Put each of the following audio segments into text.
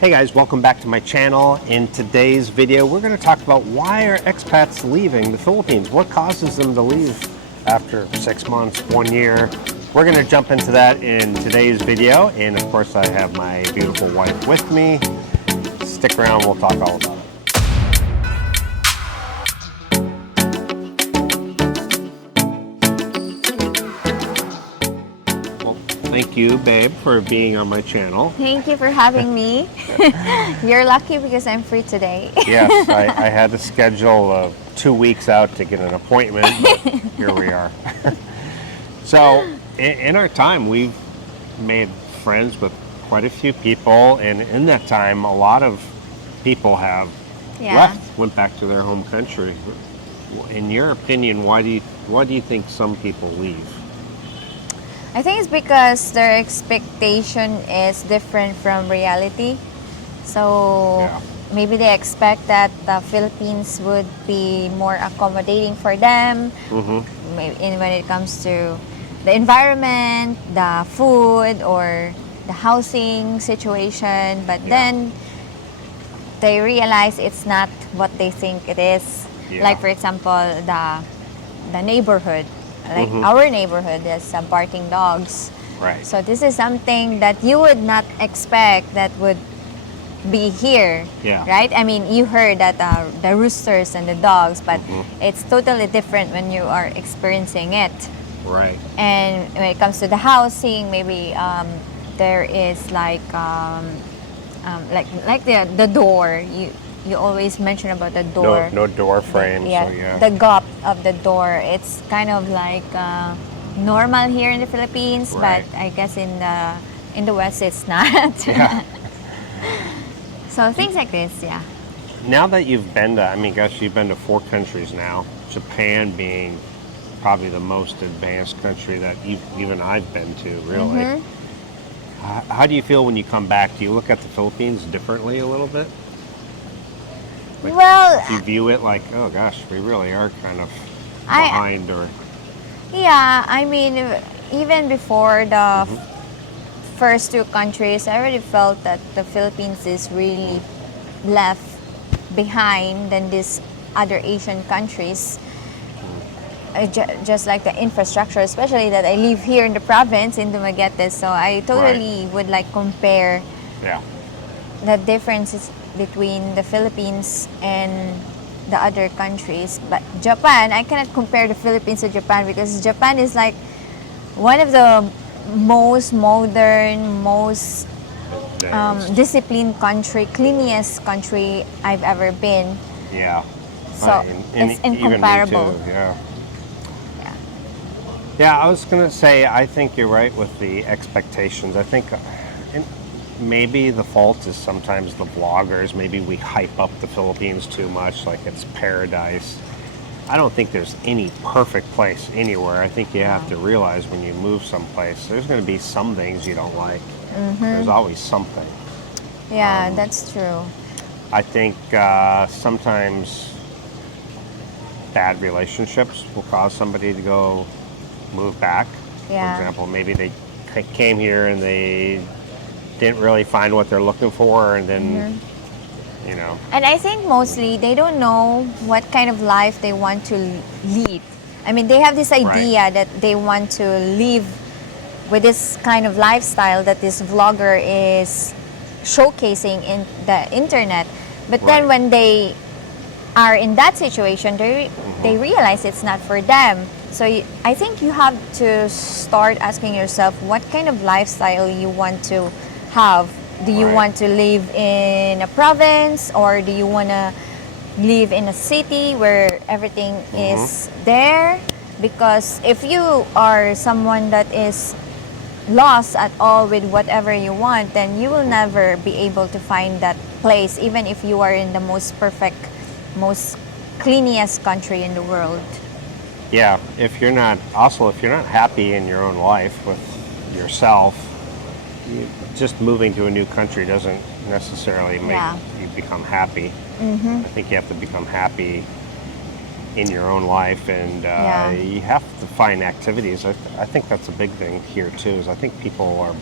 Hey guys, welcome back to my channel. In today's video, we're going to talk about why are expats leaving the Philippines? What causes them to leave after 6 months, 1 year? We're going to jump into that in today's video. And of course, I have my beautiful wife with me. Stick around, we'll talk all about it. Thank you, babe, for being on my channel. Thank you for having me. You're lucky because I'm free today. Yes, I had to schedule 2 weeks out to get an appointment, but here we are. So, in our time, we've made friends with quite a few people, and in that time, a lot of people have left, went back to their home country. In your opinion, why do you think some people leave? I think it's because their expectation is different from reality. So maybe they expect that the Philippines would be more accommodating for them. Maybe when it comes to the environment, the food, or the housing situation. But then they realize it's not what they think it is. Like, for example, the neighborhood. Like our neighborhood is barking dogs. Right. So this is something that you would not expect that would be here. Yeah. Right? I mean, you heard that the roosters and the dogs, but it's totally different when you are experiencing it. Right. And when it comes to the housing, maybe there is like the door. You always mention about the door. No door frame. The gap of the door. It's kind of like normal here in the Philippines, but I guess in the West it's not. Yeah. So things like this, Now that you've been to, you've been to 4 countries now. Japan being probably the most advanced country that even I've been to, really. How do you feel when you come back? Do you look at the Philippines differently a little bit? Like, well, you view it like, oh gosh, we really are kind of behind, or I mean, even before the first 2 countries, I already felt that the Philippines is really left behind than these other Asian countries. Just like the infrastructure, especially that I live here in the province in Dumaguete, so I totally would like compare the differences between the Philippines and the other countries. But Japan, I cannot compare the Philippines to Japan because Japan is like one of the most modern, most disciplined country, cleanest country I've ever been. Yeah. So it's incomparable. Even me too, Yeah, I was going to say, I think you're right with the expectations. I think maybe the fault is sometimes the vloggers. Maybe we hype up the Philippines too much, like it's paradise. I don't think there's any perfect place anywhere. I think you have to realize when you move someplace, there's going to be some things you don't like. There's always something. Yeah, that's true. I think sometimes bad relationships will cause somebody to go move back. For example, maybe they came here and they didn't really find what they're looking for, and then And I think mostly they don't know what kind of life they want to lead. I mean, they have this idea that they want to live with this kind of lifestyle that this vlogger is showcasing in the internet. But then when they are in that situation, they realize it's not for them. So I think you have to start asking yourself what kind of lifestyle you want to have. Do you want to live in a province, or do you want to live in a city where everything is there? Because if you are someone that is lost at all with whatever you want, then you will never be able to find that place, even if you are in the most perfect, most cleanest country in the world. Yeah, if you're not happy in your own life with yourself, just moving to a new country doesn't necessarily make you become happy. I think you have to become happy in your own life, and you have to find activities. I think that's a big thing here too, is I think people are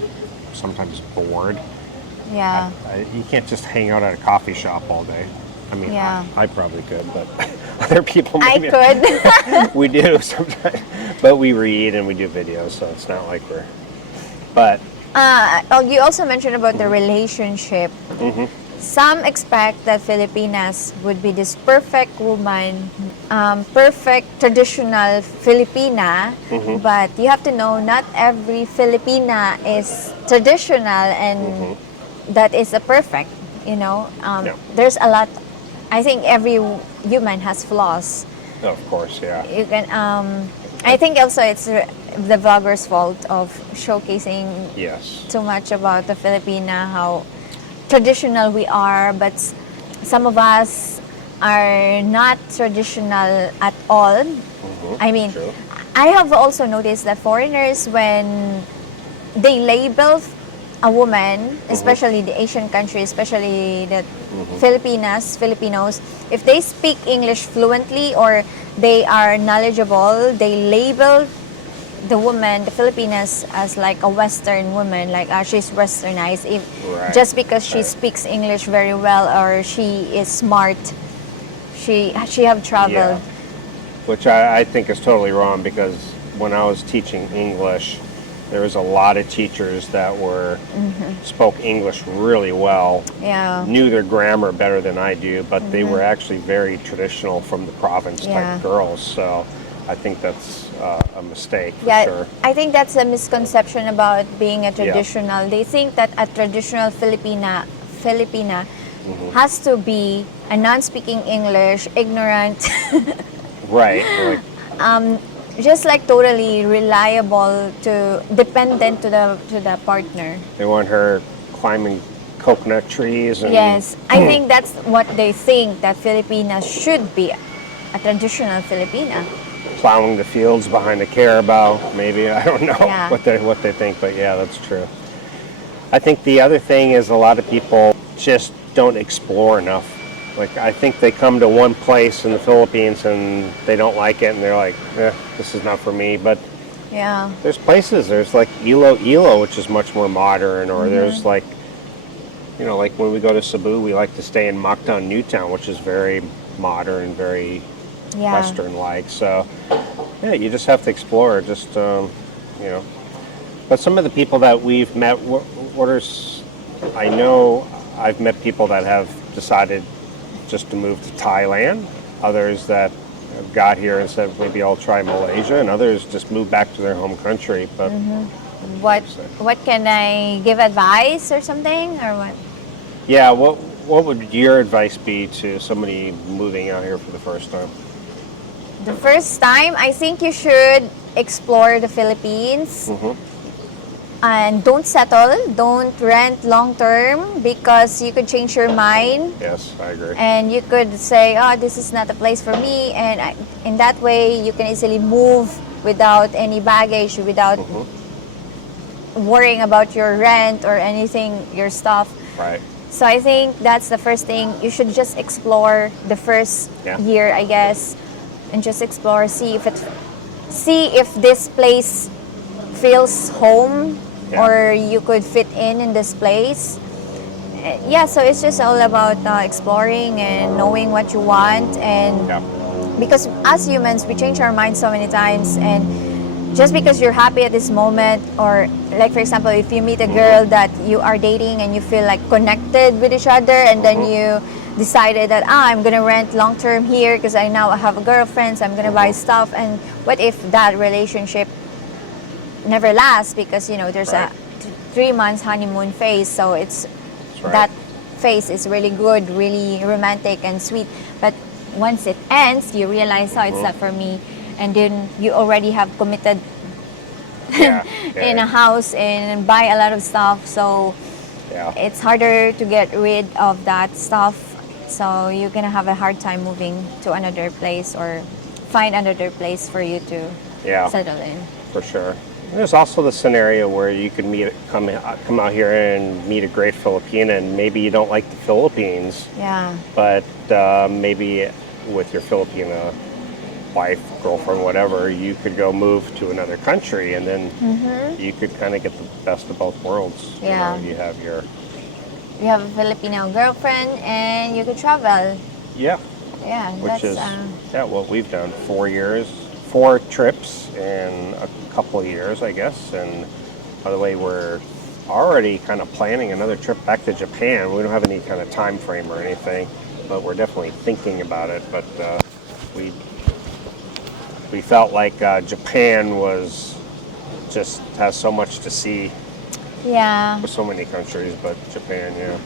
sometimes bored Yeah. You can't just hang out at a coffee shop all day. I mean, Yeah. I probably could, but other people I maybe could. we do sometimes. But we read and we do videos, so it's not like we're. But You also mentioned about the relationship. Some expect that Filipinas would be this perfect woman, perfect traditional Filipina, but you have to know not every Filipina is traditional and that is a perfect, Yeah. There's a lot, I think every human has flaws. of course, yeah. You can, I think also it's the vlogger's fault of showcasing Yes. too much about the Filipina, how traditional we are, but some of us are not traditional at all. I mean, True. I have also noticed that foreigners, when they label a woman, especially the Asian countries, especially the Filipinos, if they speak English fluently or they are knowledgeable, they label the woman, the Filipinas, as like a Western woman, like she's westernized, Right. just because she Right. speaks English very well or she is smart, she have traveled. Yeah. Which I think is totally wrong, because when I was teaching English, there was a lot of teachers that spoke English really well, Yeah. knew their grammar better than I do, but they were actually very traditional from the province Yeah. type girls. So I think that's a mistake for Yeah, sure. I think that's a misconception about being a traditional. They think that a traditional Filipina has to be a non-speaking English, ignorant, Right. Like, just like totally reliable to dependent to the partner. they want her climbing coconut trees and Yes, I think that's what they think that Filipinas should be, a traditional Filipina. plowing the fields behind a carabao, maybe. I don't know Yeah. what they think, but yeah, that's true. I think the other thing is a lot of people just don't explore enough. Like, I think they come to one place in the Philippines and they don't like it and they're like, this is not for me. But Yeah, there's places, there's like Ilo, which is much more modern, or there's like, like when we go to Cebu, we like to stay in Mactan, Newtown, which is very modern, very yeah. Western-like. So, yeah, you just have to explore. Just, But some of the people that we've met, I know I've met people that have decided just to move to Thailand. Others that have got here and said maybe I'll try Malaysia, and others just move back to their home country. But What can I give advice or something or what? yeah, what would your advice be to somebody moving out here for the first time? The first time, I think you should explore the Philippines. And don't settle, don't rent long term, because you could change your mind Yes, I agree. and you could say, oh, this is not the place for me. And in that way, you can easily move without any baggage, without worrying about your rent or anything, your stuff. Right. So I think that's the first thing. You should just explore the first year, I guess, and just explore, see if this place feels home or you could fit in this place. Yeah, so it's just all about exploring and knowing what you want. And because as humans, we change our minds so many times, and just because you're happy at this moment, or like for example, if you meet a girl that you are dating and you feel like connected with each other, and then you decided that I'm gonna rent long term here because I now have a girlfriend, so I'm gonna buy stuff. And what if that relationship never lasts, because there's a 3 months honeymoon phase, so that phase is really good, really romantic and sweet, but once it ends you realize, oh, it's not for me, and then you already have committed in a house and buy a lot of stuff, so it's harder to get rid of that stuff, so you're gonna have a hard time moving to another place or find another place for you to settle in. For sure. There's also the scenario where you could come out here and meet a great Filipina, and maybe you don't like the Philippines. Yeah. But maybe with your Filipina wife, girlfriend, whatever, you could go move to another country, and then you could kind of get the best of both worlds. Yeah. You have your you have a Filipino girlfriend, and you could travel. Yeah, Yeah, which that's is what we've done. 4 years, 4 trips in a couple of years, I guess. And by the way, we're already kind of planning another trip back to Japan. We don't have any kind of time frame or anything, but we're definitely thinking about it. But we we felt like Japan was just has so much to see yeah. for so many countries, but Japan, yeah.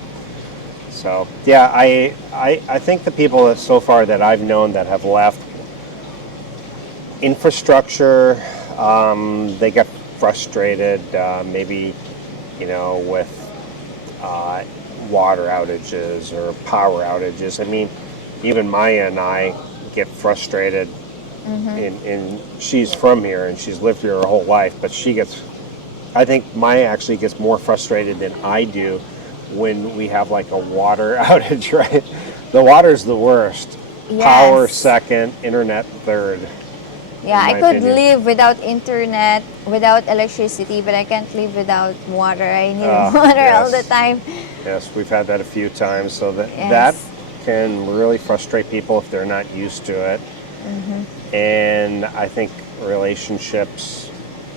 So yeah, I think the people that so far that I've known that have left, infrastructure, they get frustrated, maybe, with water outages or power outages. I mean, even Maya and I get frustrated. In she's from here and she's lived here her whole life, but I think Maya actually gets more frustrated than I do when we have like a water outage, right? The water's the worst. Yes. Power second, internet third. Yeah, in I my could opinion. live without internet, without electricity, but I can't live without water. I need water all the Yes. time. Yes, we've had that a few times, so that Yes. can really frustrate people if they're not used to it. And I think relationships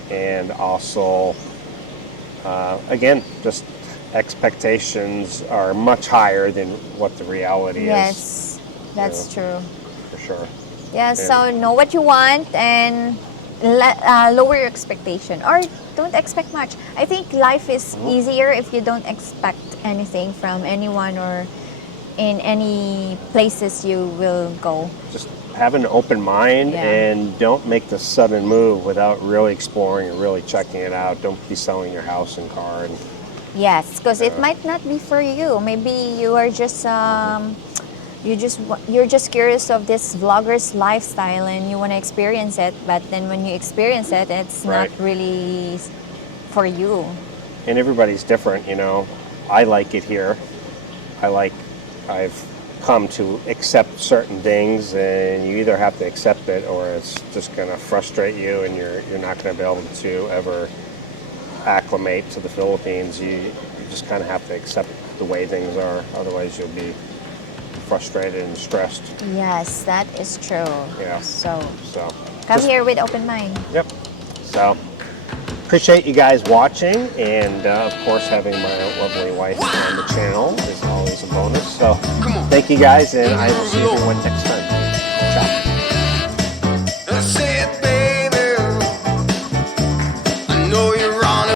and also, again, just expectations are much higher than what the reality is, Yes, that's true. for sure. Yeah, so know what you want and lower your expectation, or don't expect much. I think life is easier if you don't expect anything from anyone or in any places you will go. Just have an open mind Yeah. and don't make the sudden move without really exploring and really checking it out. Don't be selling your house and car. And Yes, because it might not be for you. Maybe you are just you're just curious of this vlogger's lifestyle and you want to experience it, but then when you experience it, it's not Right. really for you. and everybody's different, I like it here. I've come to accept certain things, and you either have to accept it or it's just going to frustrate you, and you're not going to be able to ever acclimate to the Philippines. You just kind of have to accept the way things are. Otherwise, you'll be frustrated and stressed. Yes, that is true. Yeah. So So, come just- here with open mind. Yep. So, appreciate you guys watching, and of course, having my lovely wife on the channel is always a bonus. So, thank you guys, and I will see everyone next time. Ciao.